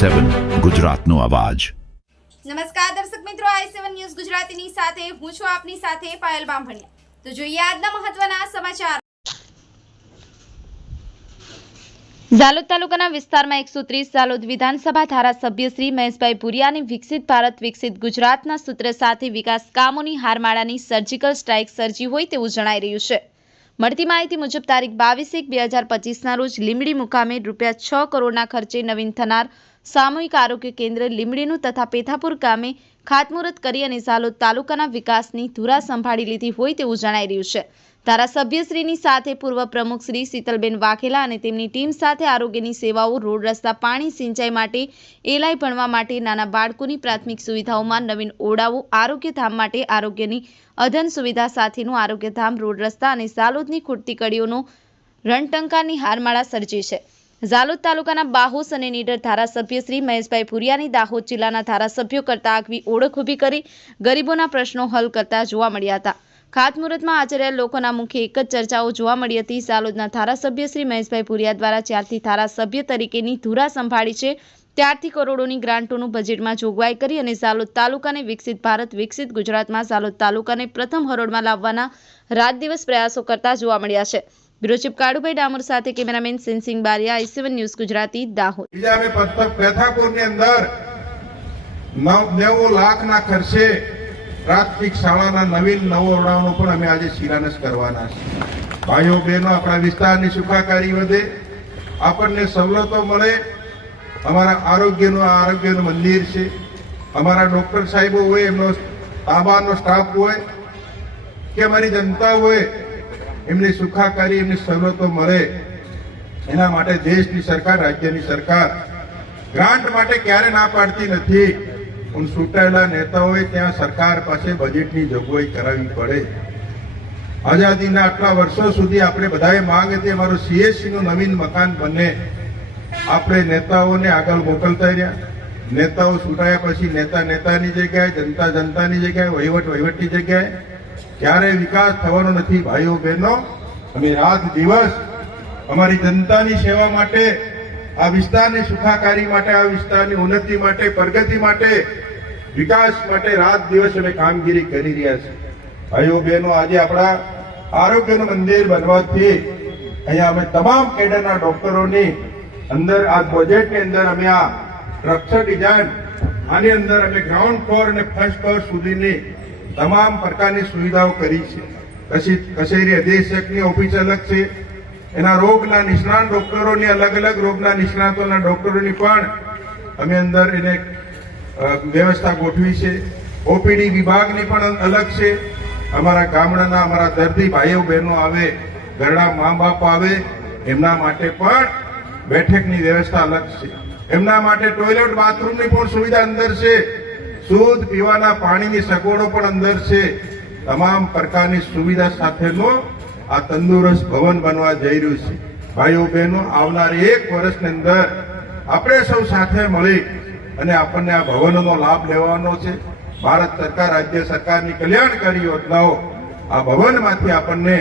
સેવન ગુજરાતનો અવાજ. નમસ્કાર દર્શક મિત્રો આઈ સેવન ન્યૂઝ ગુજરાતીની સાથે હું છું આપની સાથે પાયલ બામભણિયા. તો જોઈએ આજના મહત્વના સમાચાર. ઝાલોદ તાલુકાના વિસ્તારમાં એકસો ત્રીસ ઝાલોદ વિધાનસભા ધારાસભ્ય શ્રી મહેશભાઈ ભુરિયાની વિકસિત ભારત વિકસિત ગુજરાતના સૂત્ર સાથે વિકાસ કામોની હારમાળાની સર્જિકલ સ્ટ્રાઇક સર્જી હોય તેવું જણાઈ રહ્યું છે. મળતી માહિતી મુજબ તારીખ બાવીસ એક બે હજાર પચીસના રોજ લીમડી મુકામે રૂપિયા છ કરોડના ખર્ચે નવીન થનાર સામૂહિક આરોગ્ય કેન્દ્ર લીમડીનું તથા પેથાપુર ગામે ખાતમુહૂર્ત કરી અને ઝાલોદ તાલુકાના વિકાસની ધુરા સંભાળી લીધી હોય તેવું જણાઈ રહ્યું છે. ધારાસભ્યશ્રીની સાથે પૂર્વ પ્રમુખ શ્રી શીતલબેન વાઘેલા અને તેમની ટીમ સાથે આરોગ્યની સેવાઓ, રોડ રસ્તા, પાણી, સિંચાઈ માટે એલાઈ ભણવા માટે નાના બાળકોની પ્રાથમિક સુવિધાઓમાં નવીન ઓરડાઓ આરોગ્યધામ માટે આરોગ્યની અધન સુવિધા સાથેનું આરોગ્યધામ રોડ રસ્તા અને ઝાલોદની ખૂટતી કડીઓનો રણટંકાની હારમાળા સર્જી છે. ઝાલોદ તાલુકાના બાહોસ અને નીડર ધારાસભ્ય શ્રી મહેશભાઈ ભુરિયાની દાહોદ જિલ્લાના ધારાસભ્યો કરતા આગવી ઓળખ ઊભી કરી ગરીબોના પ્રશ્નો હલ કરતા જોવા મળ્યા હતા. ખાતમુહૂર્તમાં હાજર લોકોના મુખ્ય એક જ ચર્ચાઓ જોવા મળી હતી. ઝાલોદના ધારાસભ્ય શ્રી મહેશભાઈ ભુરિયા દ્વારા જ્યારથી ધારાસભ્ય તરીકેની ધુરા સંભાળી છે, ત્યારથી કરોડોની ગ્રાન્ટોનું બજેટમાં જોગવાઈ કરી અને ઝાલોદ તાલુકાને વિકસિત ભારત, વિકસિત ગુજરાતમાં ઝાલોદ તાલુકાને પ્રથમ હરોળમાં લાવવાના રાત દિવસ પ્રયાસો કરતા જોવા મળ્યા છે. બ્યુરો ચીફ કાળુભાઈ ડામોર સાથે cameraman Sensing Bariya, I news Gujarati, Dahod. બીજા અમે પથ- પેથાપુરની અંદર નવ- લાખના ખર્ચે પ્રાથમિક શાળાના નવીન નવો ઓરડાઓનો પણ અમે આજે શિલાન્યાસ કરવાના છે ભાઈઓ, બહેનો, આપણા વિસ્તારની સુખાકારી વધે, આપણને સવલતો મળે. અમારા આરોગ્યનું આરોગ્યનું મંદિર છે. અમારા ડૉક્ટર સાહેબો હોય, એમનો તાબાનો સ્ટાફ હોય, કે અમારી જનતા હોય એમની સુખાકારી, એમની સવલતો મળે. એના માટે દેશની સરકાર, રાજ્યની સરકાર ગ્રાન્ટ માટે ક્યારે ના પાડતી નથી. પણ ચૂંટાયેલા નેતાઓએ ત્યાં સરકાર પાસે બજેટની જોગવાઈ કરાવવી પડે. આઝાદીના આટલા વર્ષો સુધી આપણે બધાએ માંગ હતી, અમારું સીએસસીનું નવીન મકાન બને. આપણે નેતાઓને આગળ મોકલતા રહ્યા. નેતાઓ ચૂંટાયા પછી નેતા નેતાની જગ્યાએ જનતા જનતાની જગ્યાએ વહીવટ વહીવટની જગ્યાએ ક્યારે વિકાસ થવાનો નથી, ભાઈઓ, બહેનો. અમે રાત દિવસ અમારી જનતાની સેવા માટે, આ વિસ્તારની સુખાકારી માટે, આ વિસ્તારની ઉન્નતિ માટે, પ્રગતિ માટે, વિકાસ માટે રાત દિવસ અમે કામગીરી કરી રહ્યા છીએ. ભાઈઓ, બહેનો, આજે આપણા આરોગ્યનું મંદિર બનવાથી અહીંયા અમે તમામ કેડરના ડોક્ટરોની અંદર, આ બજેટની અંદર અમે આ સ્ટ્રક્ચર ડિઝાઇન, આની અંદર અમે ગ્રાઉન્ડ ફ્લોર અને ફર્સ્ટ ફ્લોર સુધીની તમામ પ્રકારની સુવિધાઓ કરી છે. કચેરી અધિક્ષકની ઓફિસ અલગ છે. એના રોગના નિષ્ણાત ડોક્ટરોની અલગ અલગ રોગના નિષ્ણાતોના ડોક્ટરોની પણ અમે અંદર એને વ્યવસ્થા ગોઠવી છે. ઓપીડી વિભાગની પણ અલગ છે. અમારા ગામડાના અમારા દર્દી ભાઈઓ બહેનો આવે, ઘરડા મા બાપ આવે, એમના માટે પણ બેઠકની વ્યવસ્થા અલગ છે. એમના માટે ટોયલેટ, બાથરૂમની પણ સુવિધા અંદર છે. શુદ્ધ પીવાના પાણીની સગવડો પણ અંદર છે. તમામ પ્રકારની સુવિધા સાથેનો આ તંદુરસ્ત ભવન બનવા જઈ રહ્યું છે. ભાઈઓ, બહેનો, આવનારી એક વર્ષની અંદર આપણે સૌ સાથે મળી અને આપણને આ ભવનનો લાભ લેવાનો છે. ભારત સરકાર, રાજ્ય સરકારની કલ્યાણકારી યોજનાઓ આ ભવનમાંથી આપણને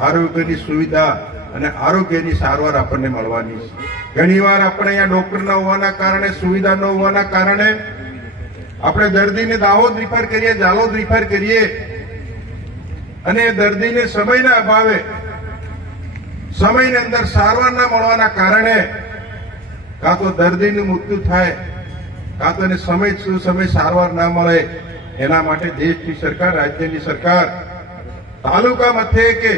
આરોગ્યની સુવિધા અને આરોગ્યની સારવાર આપણને મળવાની છે. ઘણીવાર આપણે અહીંયા ડોક્ટર ન હોવાના કારણે, સુવિધા ન હોવાના કારણે આપણે દર્દીને દાહોદ રિફર કરીએ, જાલોદ રિફર કરીએ. અને દર્દીને સમયના અભાવે, સમયની અંદર સારવાર ના મળવાના કારણે કાં તો દર્દીનું મૃત્યુ થાય, કાં તો એને સમય શું સમય સારવાર ના મળે, એના માટે દેશની સરકાર, રાજ્યની સરકાર તાલુકા મથકે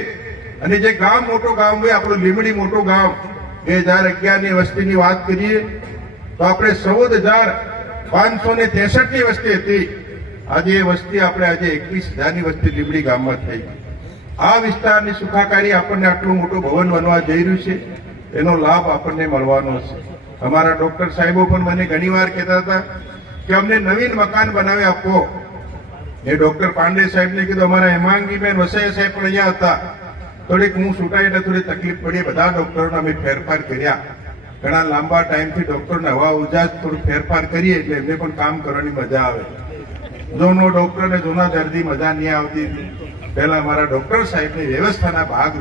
અને જે ગામ મોટો ગામ હોય, આપણું લીમડી મોટું ગામ, બે હજાર અગિયારની વસ્તીની વાત કરીએ, તો આપણે ચૌદ હજાર પાંચસો ને ત્રેસઠની વસ્તી હતી. આજે એ વસ્તી આપણે આજે એકવીસ હજારની વસ્તી લીમડી ગામમાં થઈ. આ વિસ્તારની સુખાકારી આપણને આટલું મોટું ભવન બનવા જઈ રહ્યું છે. એનો લાભ આપણને મળવાનો છે. અમારા ડોક્ટર સાહેબો પણ મને ઘણીવાર કહેતા હતા કે અમને નવીન મકાન બનાવી આપો. એ ડોક્ટર પાંડે સાહેબને કીધું, અમારા હેમાંગીબેન વસૈયા સાહેબ પણ અહીંયા હતા. થોડીક હું છૂટાઈ એટલે થોડી તકલીફ પડી. બધા ડોક્ટરોને અમે ફેરફાર કર્યા. ઘણા લાંબા ટાઈમથી ડૉક્ટરને હવા ઉજાસ થોડું ફેરફાર કરીએ એટલે એમને પણ કામ કરવાની મજા આવે. જૂનો ડોક્ટર ને જૂના દર્દી મજા નહીં આવતી. હતી પહેલા મારા ડોક્ટર સાહેબની વ્યવસ્થાના ભાગ